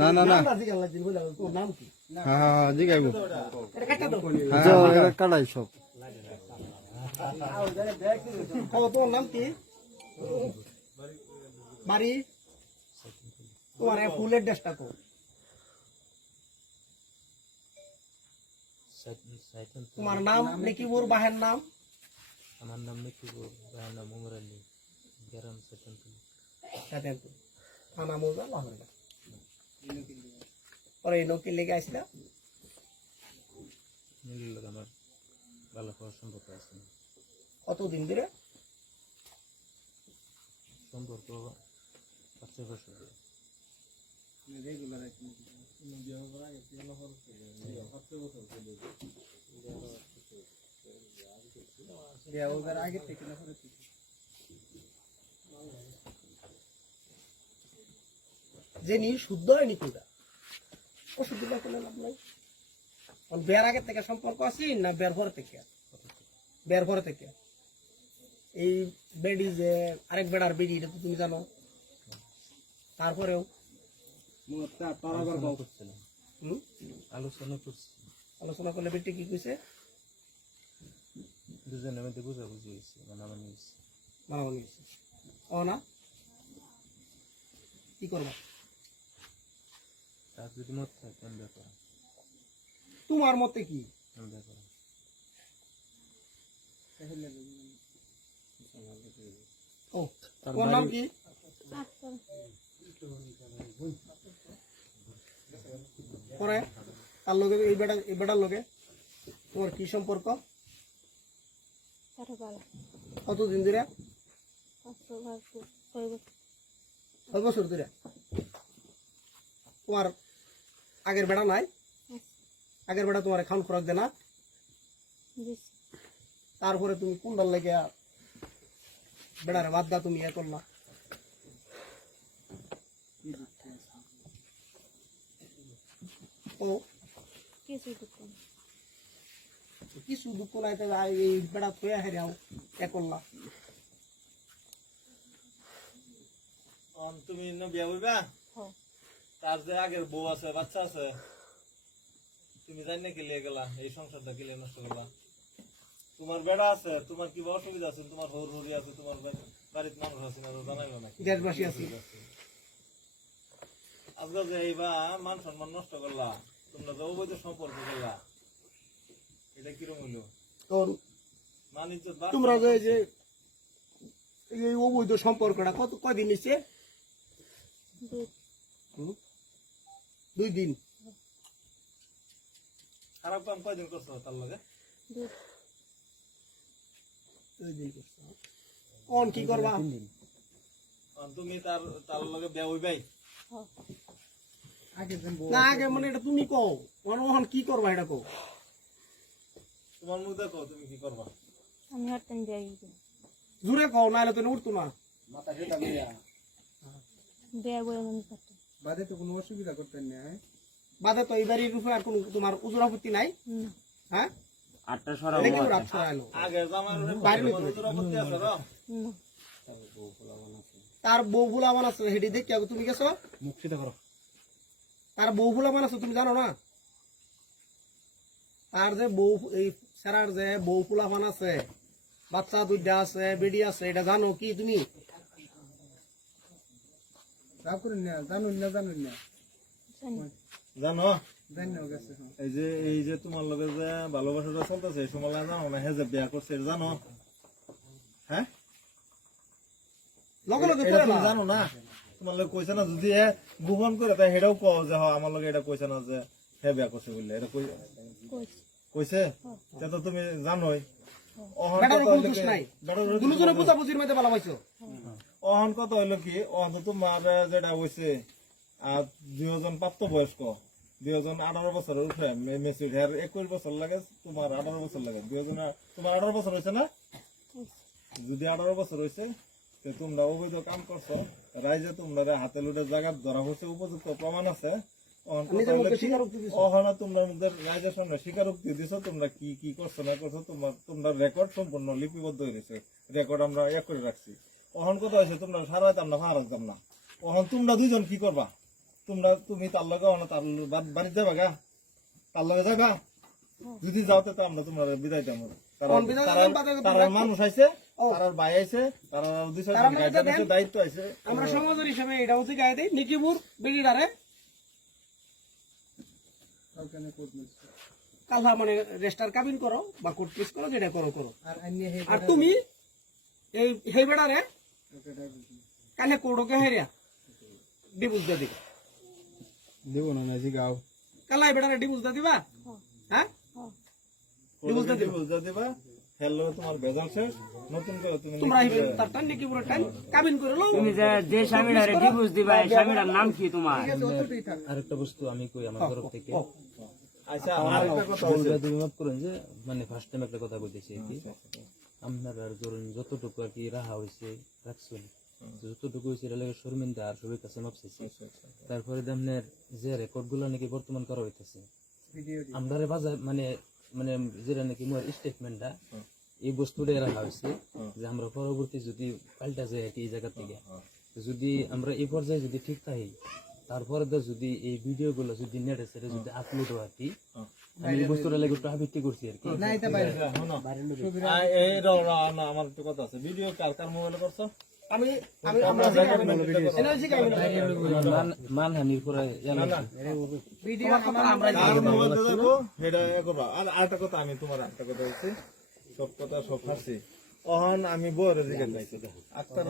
না না না হ্যাঁ জিগাইব কাটাই সব তোর নাম কি বাড়ি তোমার ফুলের ড্রেসটা তো তোমার নাম নিকিবুর বাহের নাম আমার নাম নিকিবুর বাহের নাম উমর আলী গ্রাম সেটেন্টুল থানা মৌজা লাহোরগা পরে এই নকিল লেগে আসছিল মিলিল আমার ভালো হওয়ার সম্পর্ক আছে কতদিন ধরে সম্পর্ক 5 বছর আগে থেকে না করে জেনি শুদ্ধ হয়নি কোটা অশুদ্ধ করলে লাভ নাই বের আগে থেকে সম্পর্ক আছে না বের ঘরে থেকে এই বেডি যে আরেক বেড়ার বেডি এটা তো তুমি জানো তারপরেও আলোচনা করলে বেটি কি কইছে দুজনের মধ্যে বুঝাবুঝি হয়েছে মানামানি হয়েছে ও না কি করবা তার যদি মত থাকে আমি ব্যাপার তোমার মতে কি আমি ব্যাপার ও কোন নাম কি পরে তার লগে এই বেটার লগে তোমার কি সম্পর্ক কতদিন ধরে 5 বছর ধরে তোমার আগের বেড়া নাই আগের বেড়া তোমার খাওয়ান খোরাক দে না তারপরে তুমি কোনটার লেগে বেড়ারে বাদ দা তুমি করলা ও কিছু দুঃখ নাই এই বেড়া থয়া হেরাও করলা তুমি বিয়া হইবা তার যে আগের বউ আছে বাচ্চা আছে তুমি জানি না কি লিয়ে গেলা এই সংসারটা কি লিয়ে নষ্ট করলা তোমার বেড়া আছে তোমার কি অসুবিধা আছে তোমার হর হরি আছে তোমার বাড়িতে মানুষ আছে না জানাইলো না দেশবাসী আছে আজকে যে এইবা মান সম্মান নষ্ট করলা তোমরা যে অবৈধ সম্পর্ক করলা এটা কিরকম হইলো তোর মান ইজ্জত তোমরা যে এই অবৈধ সম্পর্কটা কয়দিন নিচ্ছে 2 দিন খারাপ কাম কয়দিন করছো তার লগে 2 দিন করছো কোন কি করবা তুমি তার লগে বিয়া হইবাই না আগে মানে এটা তুমি কও ওখান কি করবা এটা কও তোমার মুখ দেখো তুমি কি করবা আমি হাঁটতেন যাই জুড়ে কও নাহলে তো উঠতো না বিয়ে বলে আমি করতাম বাদে তো কোনো অসুবিধা করতেন না বাদে তো এই বাড়ির রূপে আর কোন তোমার উজুরাপত্তি নাই হ্যাঁ 8টা সরাবো আগে জামার উজুরাপত্তি আছে র তার বউ ফুলামান আছে হেডি দেখি তুমি গেছো মুখ সিধা করো তার বউ ফুলামান আছে তুমি জানো না তার যে বউ এই সেরার যে বউ ফুলামান আছে বাচ্চা 2টা আছে বেডি আছে এটা জানো কি তুমি জানুন না জানো জানো গেছে এই যে তোমার লগে যে ভালোবাসাটা চলতেছে এই সময় জানো না হে যে বিয়া করছে এটা জানো হ্যাঁ লগে লগে এটা তুমি জানো না তোমার লগে কইছে না যদি গোপন করে তাই হেডাও কও যে হ্যাঁ আমার লগে এটা কইছে না যে হে বিয়া করছে বললে এটা কইছে তা তো তুমি জানোই অহন কত হইলো কি অহন তোমার যেটা হয়েছে 2জন প্রাপ্ত বয়স্ক 2জন 18 বছরের উঠে মেসিউর হের 21 বছর লাগে তোমার 18 বছর লাগে 2জন তোমার 18 বছর হয়েছে না যদি 18 বছর হয়েছে তোমরা অবৈধ কাম করছো রাইজে তোমরা হাতে লুটে জায়গা ধরা হচ্ছে উপযুক্ত প্রমাণ আছে রাইজের সামনে স্বীকারোক্তি দিছো তোমরা কি কি করছো না করছো তোমরা রেকর্ড সম্পূর্ণ লিপিবদ্ধ হয়েছে রেকর্ড আমরা করে রাখছি অহন কথা হয়েছে তোমরা সারা আমরা ভাড়া রাখতাম না অহন তোমরা 2জন কি করবা তুমি তার লগে তার বাড়িতে যাবা গা, তার লগে যাবা, যদি যাও তো আমরা তোমার বিদায় দেবো। কোন বিদায় দেবেন? বাদে তার বিদায়- মানুষ আইছে, ও। তার ভাই আইছে, তার দুই তারা চারজন আমাদের গার্জিয়ান দেন। আইছে, দায়িত্ব আইছে। আমরা সমাজের হিসেবে এটা হচ্ছে গায়ে দেই নিকিপুর বেগিডারে ওখানে করবেন কালহা মানে রেস্টার কাবিন করো বা কোর্ট কেস করো, যেটা করো করো। আর আন্য হে আর তুমি এই হেই বেড়ারে কালে কোর্টকে হেরিয়া ডিভোর্স দিয়ে দিবা। দেব না নাজি গাও কালা এই বেড়ারে ডিভোর্স দিয়ে দিবা, হ্যাঁ? ডিভোর্স দিয়ে দিবা। বুঝতে দিবা, হ্যালো তোমার বেজাল শেষ, নতুন করে তুমি তোমরা এই তার টান নিকিপুরের টান কাবিন করে লও। তুমি যে স্বামীটারে ডিভোর্স দিবা, এই স্বামীটার নাম কি তোমার? অতটাই থাক আরেকটা বস্তু আমি কই আমার তরফ থেকে আচ্ছা আরেকটা কথা ভুল হইছে, বাদে মাফ করেন যে মানে ফার্স্ট টাইম একটা কথা বলতেছি আর কি আপনার আর ধরুন যতটুকু আর কি রাহা হয়েছে রাখছেন যতটুকু হয়েছে এটা লাগে শর্মিন্দা আর সবার কাছে মাপ চাইছি। তারপরে আপনার যে রেকর্ড গুলো নাকি বর্তমান করা হইতেছে ভিডিও আমরা বাজার মানে মানে যেটা নাকি মোর স্টেটমেন্টটা এই বস্তুটা রাখা হয়েছে যে আমরা পরবর্তী যদি পাল্টা যায় আর কি এই জায়গা থেকে যদি আমরা এই পর্যায়ে যদি ঠিক থাকি তারপরে তো যদি এই ভিডিও গুলো যদি নেটে সেটা যদি আপলোড হয় আর কি আমি এই বস্তুটা লাগে একটু আবৃত্তি করছি আর কি না এটা বাইরে শোনো, এই না আমার একটু কথা আছে, ভিডিও কার কার মোবাইলে করছো? আমি আমি আমরা এনার্জি কাবিন মানহানির পরে ভিডিও আমরা কার মোবাইলে যাবো সেটা করবা। আর আরেকটা কথা, আমি তোমার একটা কথা হচ্ছে, সব কথা সব হাসি অহন আমি বউয়ের জিজ্ঞেস পাইছি আক্তার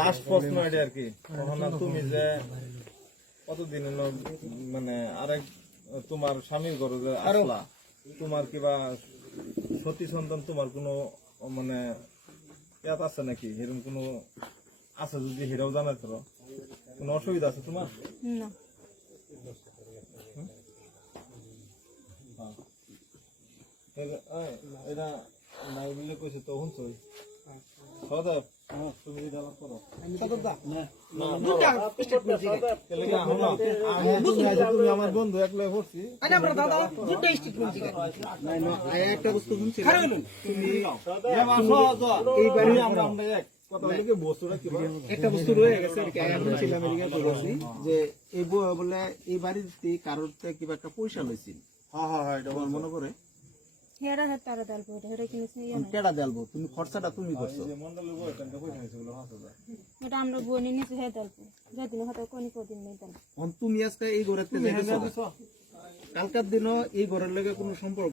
লাস্ট প্রশ্ন এটা আর কি, তখন আর তুমি যে কতদিন হলো মানে আরেক তোমার স্বামীর ঘরে যে আসলা, তোমার কিবা সতী সন্তান তোমার কোনো মানে ইয়াত আছে নাকি, এরকম কোনো আছে? যদি হেরাও জানাই ধরো কোনো অসুবিধা আছে তোমার? না এটা নাই বলে কইছে তো শুনছই সদাব, তুমি এটা আলাপ করো। সদরদা না, দুটা স্টেটমেন্ট দিলে কেলে কি আহো না? তুমি আজ তুমি আমার বন্ধু একলাই পড়ছি। আরে আমরা দাদা দুটা স্টেটমেন্ট দিলে একটা বস্তু শুনছি খারাপ হইলো এই বাড়ি আমরা আমরা এক কথা হলো কি বস্তুটা কি বলে? একটা বস্তু রয়ে গেছে আর কি আমি ছিলাম এদিকে বলছি যে এই বলে এই বাড়িতে কারোর থেকে কিবা একটা পয়সা লইছিল হ্যাঁ এটা তোমার মনে করে হেরা হাত তারা দাল পড়ে হেরা কিনেছে ইয়া না টেড়া দেলবো তুমি খরচাটা তুমি করছো যে মন্ডলের বই এটা কই খাইছে বলে 5000 এটা আমরা বই নিয়েছি হে দাল পড়ে যেদিন হয়তো কোন কদিন নেই দাল। তুমি আজকে এই ঘরেতে যাইতেছো কালকার দিনও এই ঘরের লগে কোনো সম্পর্ক